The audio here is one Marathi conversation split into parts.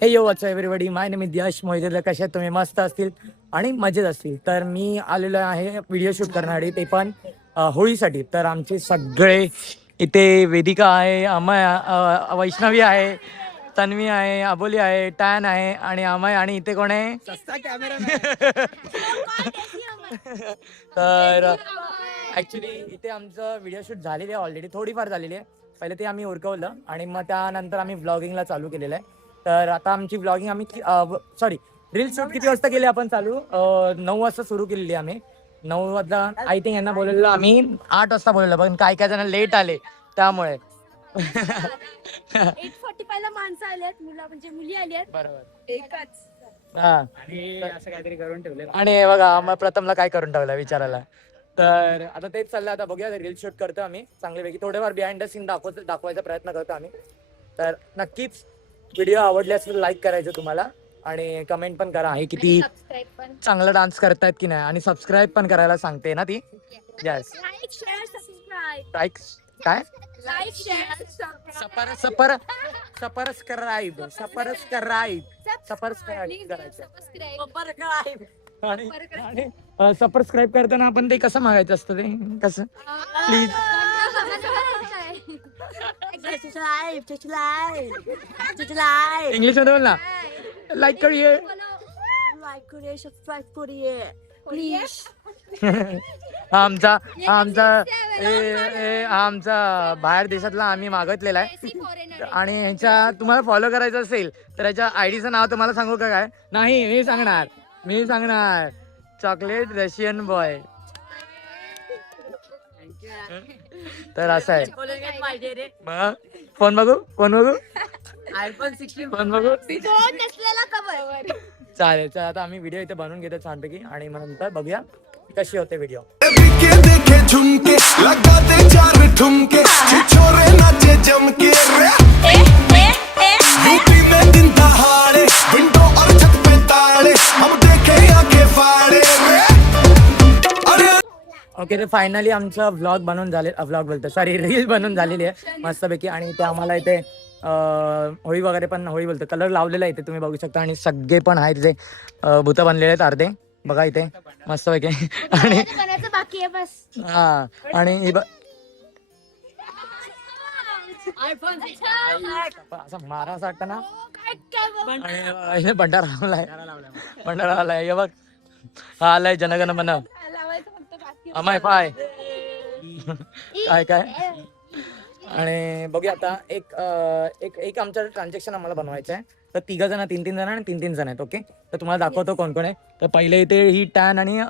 हे यो व्हॉट्स एव्हरीबडी, माय नेम इज यश मोहिते. कशा तुम्ही? मस्त असतील आणि मजेत असतील. तर मी आलेलो आहे व्हिडिओ शूट करण्यासाठी, ते पण होळीसाठी. तर आमचे सगळे इथे वेदिका आहे, अमय, वैष्णवी आहे, तन्वी आहे, अबोली आहे, टॅन आहे आणि अमय. आणि इथे कोण आहे? तर ऍक्च्युली इथे आमचं व्हिडिओ शूट झालेली आहे ऑलरेडी, थोडीफार झालेली आहे. पहिले ते आम्ही उरकवलं आणि मग त्यानंतर आम्ही व्लॉगिंगला चालू केलेलं आहे. तर आता आमची व्लॉगिंग आम्ही सॉरी रील शूट किती वाजता केली आपण चालू? 9 वाजता सुरू केलेली आम्ही. 9 वाजता आय थिंक यांना बोललेलं आम्ही 8 वाजता बोललेलं, पण काय काय जण लेट आले त्यामुळे. 8:45 ला माणसं आल्यात, म्हणजे मुली आल्यात. बरोबर. एकच हा आणि असं काहीतरी करून ठेवले. आणि बघा मग प्रथमला काय करून ठेवलं विचारायला. तर आता तेच चाललं. आता बघूया, रील शूट करतो आम्ही चांगल्यापैकी. थोडेफार बिहाइंड द सीन दाखवायचा प्रयत्न करतो आम्ही. तर नक्कीच व्हिडिओ आवडले असेल लाईक करायचं तुम्हाला, आणि कमेंट पण करा आहे किती सबस्क्राईब पण. चांगला डान्स करतायत की नाही, आणि सबस्क्राईब पण करायला सांगते ना ती. Yes, like share subscribe. Like काय लाईक शेअर सपर सपर सबस्क्राईब करायचं. आणि सबस्क्राईब करताना आपण ते कसं मागायचं असतं, ते कसं? प्लीज इंग्लिश मध्ये बोल ना. लाईक करिये. आमचा आमचा आमचा बाहेर देशातला आम्ही मागितलेला आहे. आणि ह्याच्या तुम्हाला फॉलो करायचं असेल तर ह्याच्या आयडीचं नाव तुम्हाला सांगू का? काय नाही, मी सांगणार चॉकलेट रशियन बॉय. तर असं आहे. फोन बघू आयफोन 16 फोन बघू. नसलेला कवर. चालेल. तर आता आम्ही व्हिडिओ इथे बनवून घेतो छानपैकी, आणि मग नंतर बघूया कशी होते व्हिडिओ. देखे झुमके लगाते चार ठुमके छोरे नाचे जमके यूपी में दिन दहाड़े विंडो और छत पे ताड़े हम देखे आके फाड़े अरे. ओके, तर फायनली आमचं व्लॉग बनवून झाले, व्लॉग बोलतो सॉरी, रील बनवून झालेली आहे मस्तपैकी. आणि इथे आम्हाला इथे होळी वगैरे पण, होळी बोलतो, कलर लावलेला आहे इथे तुम्ही बघू शकता. आणि सगळे पण आहेत इथे भूतं बनलेले आहेत अर्धे, बघा इथे मस्तपैकी. आणि बनायचं बाकी आहे बस. हा, आणि असं मारा असं वाटतं ना. आणि भंडारा आलाय, हे बघ. हा आलाय जनगण मन. अमाय पाय काय. आणि बघूया आता एक आमचं ट्रान्झॅक्शन आम्हाला बनवायचं आहे. तर 3 जण, 3 जण आणि 3 जण आहेत. ओके, तर तुम्हाला दाखवतो कोण कोण आहे. तर पहिले इथे ही टॅन आणि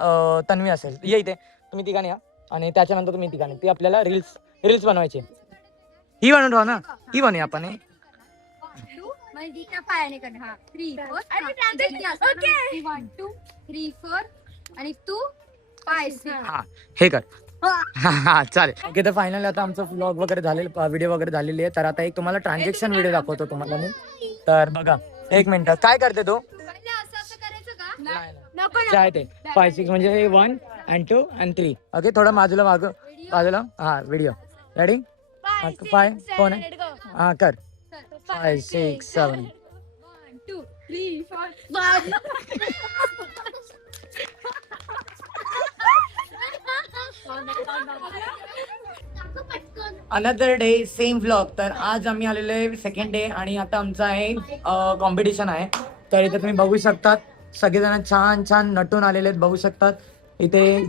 तन्वी असेल, ये इथे तुम्ही तिघांनी या. आणि त्याच्यानंतर तुम्ही तिघांनी, ती आपल्याला रील्स बनवायची. ही बनवून ठेवा ना, ही बनवूया आपण. आणि तू 5 हा, हे कर. हा चालेल. ओके, तर फायनली आता आमचं व्लॉग वगैरे झालेलं, व्हिडिओ वगैरे झालेली आहे. तर आता एक तुम्हाला ट्रान्झॅक्शन व्हिडिओ दाखवतो तुम्हाला मी. तर बघा, 1 मिनिट. काय करते तू? काय ते 5 6 म्हणजे 1 and 2 and 3. ओके, थोडं बाजूला. हा, व्हिडिओ रेडी. 5 कोण आहे? हा कर. 5 6 7. 1 2 3 4 अनदर डे सेम व्लॉग. तर आज आम्ही आलेलो आहे सेकंड डे, आणि आता आमचं आहे कॉम्पिटिशन आहे. तर इथे तुम्ही बघू शकतात सगळेजण छान छान नटून आलेले आहेत, बघू शकतात इथे.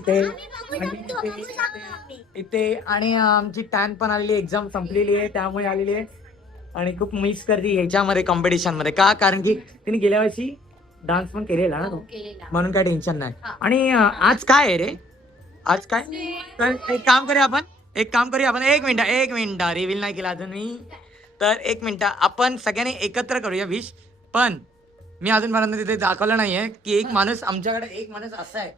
आणि आमची टॅन पण आलेली, एक्झाम संपलेली आहे त्यामुळे आलेली आहे. आणि खूप मिस करते ह्याच्यामध्ये कॉम्पिटिशन मध्ये. का? कारण की तिने गेल्या वर्षी डान्स पण केलेला ना, म्हणून काय टेन्शन नाही. आणि आज काय आहे रे? आज काय? तर एक काम करूया आपण. एक मिनिट, रिव्हील नाही केला अजून मी. तर 1 मिनिट, आपण सगळ्यांनी एकत्र करूया विश. पण मी अजूनपर्यंत तिथे दाखवलं नाहीये की एक माणूस, आमच्याकडे एक माणूस असा आहे,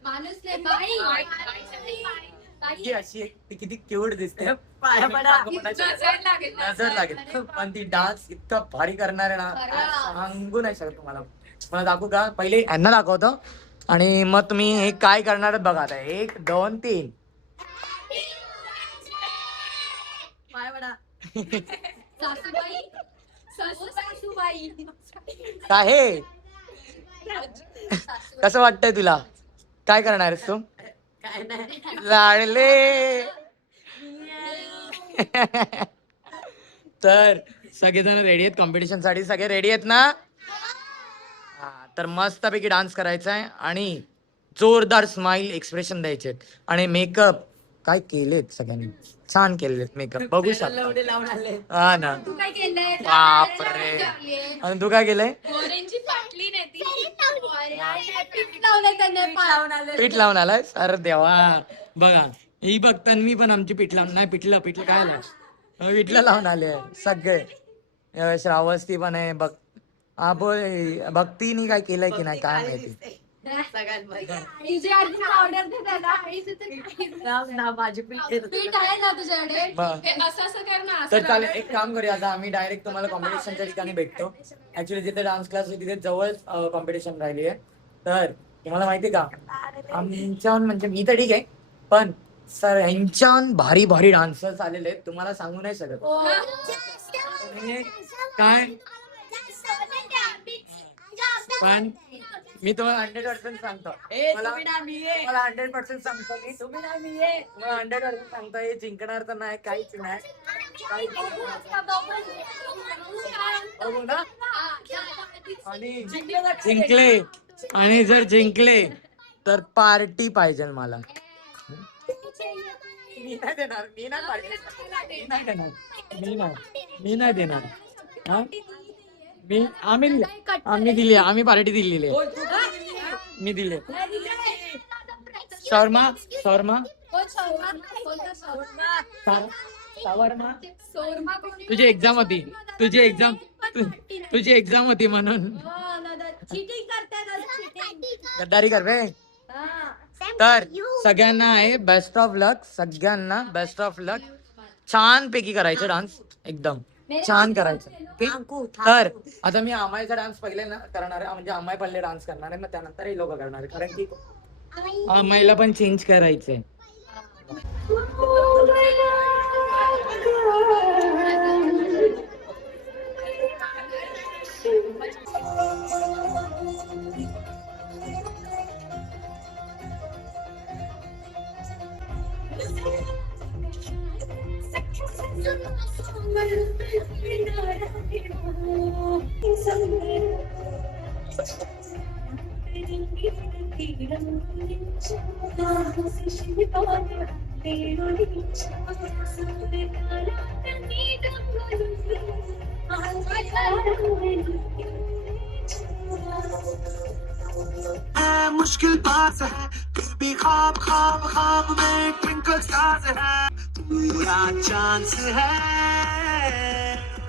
की अशी ती किती क्यूट दिसते, नजर लागेल. पण ती डान्स इतका भारी करणार आहे ना, सांगू नाही शकत तुम्हाला. मला दाखवू का? पहिले यांना दाखवतो, आणि मग तुम्ही हे काय करणार बघा. आता 1 2 3. सासूबाई. काय हे कसं वाटतंय तुला? काय करणार आहेस तू? काय नाही लाडले. तर सगळेजण रेडी आहेत कॉम्पिटिशन साठी? सगळे रेडी आहेत ना? हा, तर मस्तपैकी डान्स करायचा आहे आणि जोरदार स्माइल एक्सप्रेशन द्यायचे आणि मेकअप काय केलेत सगळ्यांनी, छान केलेत मेकअप, बघू शकता. एवढे लावून आले. हा ना. तू काय केलंय? बापरे. आणि तू काय केलंय? मोरांची पाटली नाही ती. पीठ लावलंय त्याने. लावून आले. पीठ लावून आलाय? अरे देवा. बघा ही बघ तन्वी पण आमची पीठ लावून, नाही पिठलं काय आलं, पिठलं लावून आले सगळे. श्रावस्ती पण आहे बघ. हा बोल, भक्तीने काय केलंय की नाही काय माहिती. तुझी अर्धी ऑर्डर दे त्याला. माझी पीठ पीठ आहे ना तुझ्याकडे? बरं. हे असं कर ना, असं तर कर. चालेल, एक काम करूया आता, आम्ही डायरेक्ट तुम्हाला कॉम्पिटिशनच्या ठिकाणी भेटतो. ऍक्च्युली जिथे डान्स क्लास आहे तिथे जवळ कॉम्पिटिशन राहिली आहे. तर तुम्हाला माहिती का, आमच्याहून म्हणजे मी तर ठीक आहे, पण सर ह्यांच्याहून भारी भारी डान्सर्स आलेले आहेत, तुम्हाला सांगू नाही शकत. हो. म्हणजे काय, पण मी तुम्हाला 100% सांगतो. मला 100% सांगतो मी, तुम्हाला 100% सांगतो, हे जिंकणार तर नाही, काहीच नाही. बघू ना. आणि जिंकले, आणि जर जिंकले तर पार्टी पाहिजे मला. मी नाही देणार, मी नाही देणार. हा? आम्ही दिली, आम्ही पार्टी दिलेली आहे. मी दिले. शर्मा तुझी एक्झाम होती, तुझी एक्झाम होती म्हणून गद्दारी कर बे. तर सगळ्यांना आहे बेस्ट ऑफ लक, सगळ्यांना बेस्ट ऑफ लक. छान पैकी करायचं डान्स, एकदम छान करायचं. तर आता मी अमायचा डान्स पहिले ना करणार आहे, म्हणजे अमाय पहिले डान्स करणार आहे, मग त्यानंतर हे लोक करणार आहे, कारण की अमायला पण चेंज करायचंय. मुश्किल पास है फिर भी ख्वाब ख्वाब ख्वाब में ट्विंकल स्टार्स है, पूरा चांस है.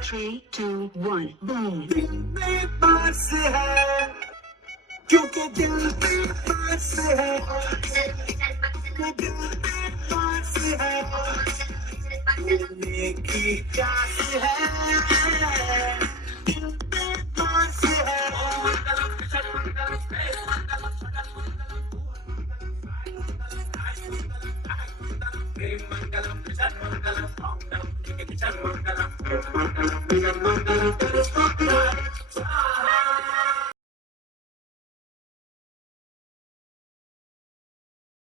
3, 2, 1 बूम. दिल में पास है क्योंकि दिल में पास है, दिल में पास है, भूलने की चाहत है, दिल में पास है. Mangalam,